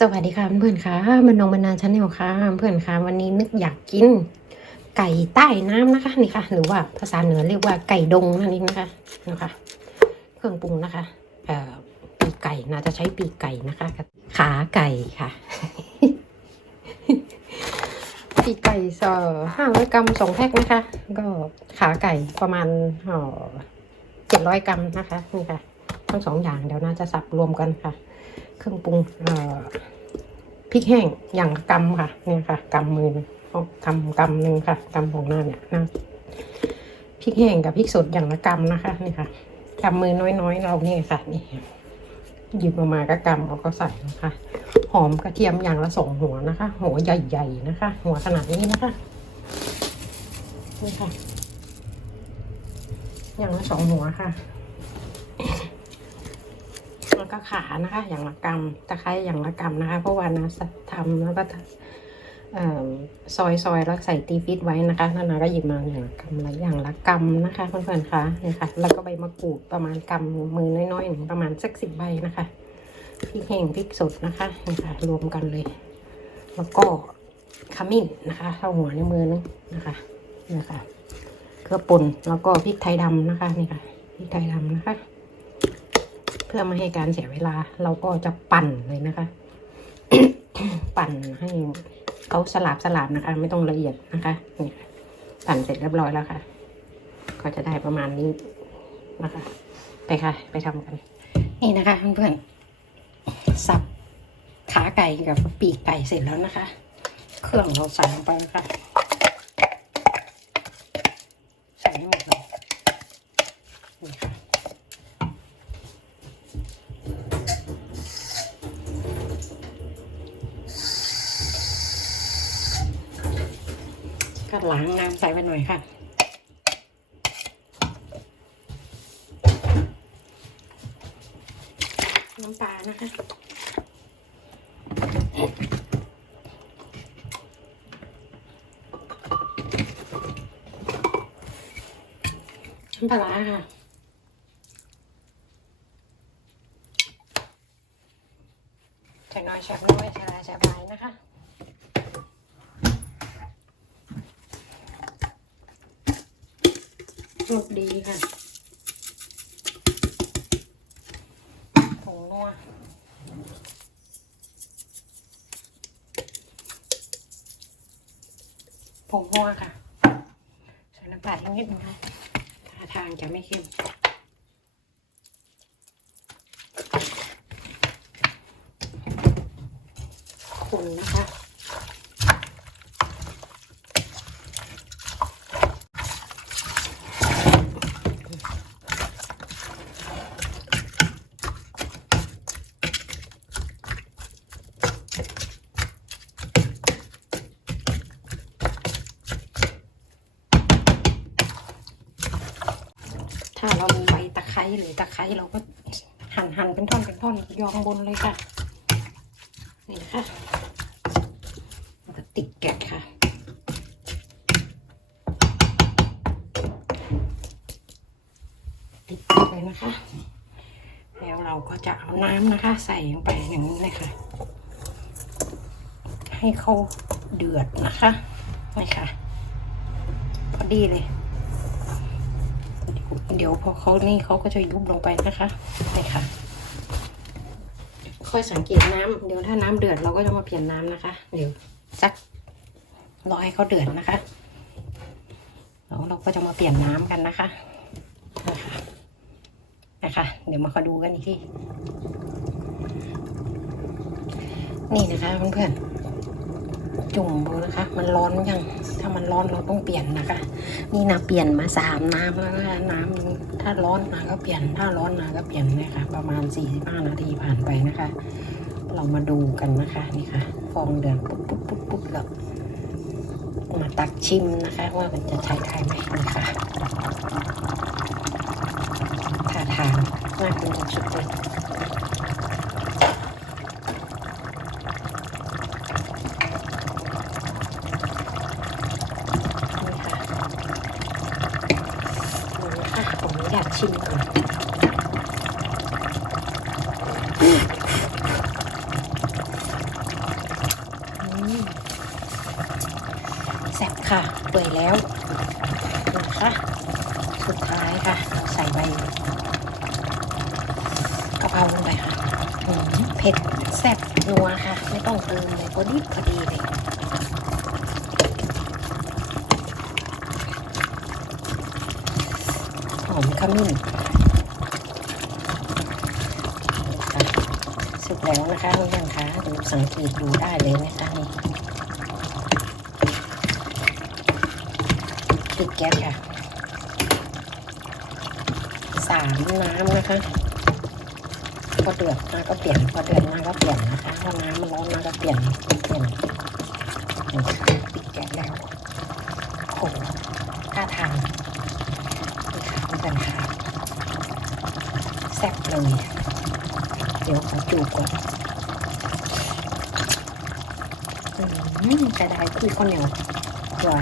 สวัสดีค่ะเพื่อนๆค่ะมันนงบรรณาชาแนลค่ะเพื่อนๆค่ะ วันนี้นึกอยากกิน ไก่ใต้น้ำนะคะนี่ค่ะ หรือว่าภาษาเหนือเรียกว่าไก่ดงนั่นเองนะคะนะคะ เครื่องปรุงนะคะ เอ่อปีไก่น่าจะใช้ปีไก่นะคะ ขาไก่ค่ะ ปีไก่สอห้าร้อยกรัมสองแพ็คนะคะ ก็ขาไก่ประมาณเจ็ดร้อยกรัมนะคะนี่ค่ะ ทั้งสองอย่างเดี๋ยวน่าจะสับรวมกันค่ะ เครื่องปรุงพริกแห้งอย่างกำค่ะเนี่ยค่ะกำมือเอากำกำหนึ่งค่ะกำของหน้าเนี่ยนะพริกแห้งกับพริกสดอย่างละกำนะคะนี่ค่ะกำมือน้อยๆ เราเนี่ยค่ะนี่หยิบออกมาก็กำเอาก็ใส่นะคะ หอมกระเทียมอย่างละสองหัวนะคะ หัวใหญ่ๆนะคะ หัวขนาดนี้นะคะนี่ค่ะ อย่างละสองหัวค่ะ แล้วก็ขานะคะ อย่างละกำตะไคร้อย่างละกำนะคะ เพราะว่านะทำแล้วก็อซอยซอยแล้วใส่ตีฟิตไว้นะคะนั่นนะก็หยิบมาอย่างกำละอย่างละกำนะคะเพื่อนๆคะนี่ค่ะ แล้วก็ใบมะกรูดประมาณกำมือน้อยๆหนึ่งประมาณสักสิบใบนะคะพริกแห้งพริกสดนะคะนี่ค่ะ รวมกันเลย แล้วก็ขมิ้นนะคะเท่าหัวในมือนึงนะคะนี่ค่ะเกลือป่นแล้วก็พริกไทยดำนะคะนี่ค่ะพริกไทยดำนะคะ พื่อไม่ให้การเสียเวลา เราก็จะปั่นเลยนะคะ ปั่นให้เขาสลับสลับนะคะ ไม่ต้องละเอียดนะคะนี่ค่ะปั่นเสร็จเรียบร้อยแล้วค่ะ ก็จะได้ประมาณนี้นะคะ ไปค่ะ ไปทำกัน นี่นะคะเพื่อนๆสับขาไก่กับปีกไก่เสร็จแล้วนะคะ เครื่องเราใส่ลงไปนะคะใส่ให้หมดเลยนี่ค่ะ ก็ล้างน้ำใส่ไปหน่อยค่ะ น้ำปลานะคะน้ำปลาร้าค่ะใส่น้อยแฉบน้อยใส่ลายแฉบลายนะคะ ลูกดีค่ะผงนัวผงนัวค่ะ ใส่น้ำปลาอีกนิดนึงค่ะท่าทางจะไม่เข้มคนนะคะาเรามีใบตะไคร้หรือตะไคร้เราก็หั่นหั่นเป็นท่อนเป็นท่อนยองบนเลยค่ะ นี่นะคะมันก็ติดแกะค่ะติดแกะเลยนะคะ แล้วเราก็จะเอาน้ำนะคะ ใส่ลงไปอย่างนี้เลยค่ะ ให้เขาเดือดนะคะนี่ค่ะ พอดีเลย เดี๋ยวพอเขานี่เขาก็จะยุบลงไปนะคะนี่ค่ะ ค่อยสังเกตน้ำเดี๋ยวถ้าน้ำเดือดเราก็จะมาเปลี่ยนน้ำนะคะ เดี๋ยวสักรอให้เขาเดือดนะคะแล้วเราก็จะมาเปลี่ยนน้ำกันนะคะนะคะนะคะ เดี๋ยวมาคอยดูกันอีกทีนี่นะคะเพื่อนๆ จุ่มดูนะคะ มันร้อนยัง ถ้ามันร้อนเราต้องเปลี่ยนนะคะ นี่นะเปลี่ยนมาสามน้ำแล้วนะคะน้ำถ้าร้อนมาก็เปลี่ยน ถ้าร้อนมาก็เปลี่ยนนะคะ ประมาณสี่สิบห้านาทีผ่านไปนะคะ เรามาดูกันนะคะนี่ค่ะ ฟองเดือดปุ๊บปุ๊บปุ๊บปุ๊บแล้วมาตักชิมนะคะ ว่ามันจะใช้ได้ไหมนะคะท่าทางน่ากินสุดเากชิมก่อนแซ่บค่ะเปื่อยแล้วนะคะสุดท้ายค่ะ ใส่ใบกระเพราลงไปค่ะเผ็ดแซ่บนัวค่ะ ไม่ต้องเติมเลยพอดีพอดีเลย อมขมิ้นสุกแล้วนะคะทุกท่านคะดูสังเกตดูได้เลยนะคะนี่ปิดแก๊สค่ะสามน้ำนะคะพอเดือดมาก็เปลี่ยนพอเดือดมาก็เปลี่ยนนะคะพอน้ำมันร้อนมาก็เปลี่ยนเปลี่ยนปิดแก๊สแล้วโอ้ท่าทาง นี่ค่ะเพื่อนค่ะแซ่บเลย เดี๋ยวขอจูบก่อนอืมจะได้คือข้าวเหนียวตัว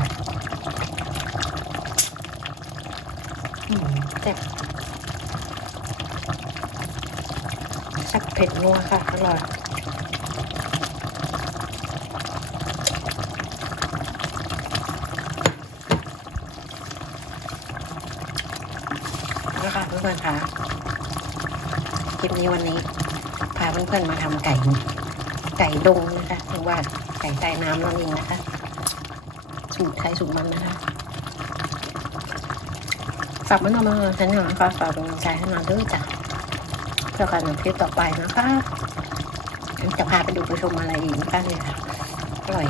อืมแซ่บแซ่บเผ็ดนัวค่ะอร่อย คะเพื่อนๆคะคลิปนี้วันนี้ พาเพื่อนๆมาทำไก่ ไก่ดงนะคะหรือว่าไก่ใต้น้ำนั่นเองนะคะ สูตรใครสูตรมันนะคะฝากมันเอามาฉันหน่อยนะคะฝากเป็นกำลังใจให้มาด้วยจ้ะเพื่อการนำคลิปต่อไปนะคะจะพาไปดูไปชมอะไรอีกนะคะเนี่ยค่ะอร่อย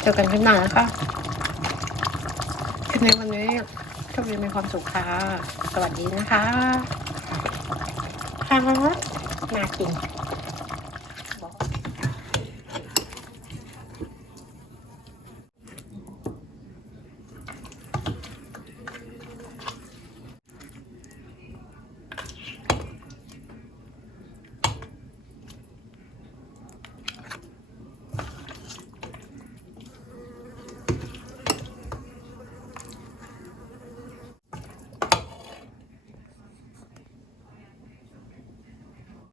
เจอกันคลิปหน้านะคะคลิปนี้วันนี้ โชคดีมีความสุขค่ะ สวัสดีนะคะค่ะน่ากิน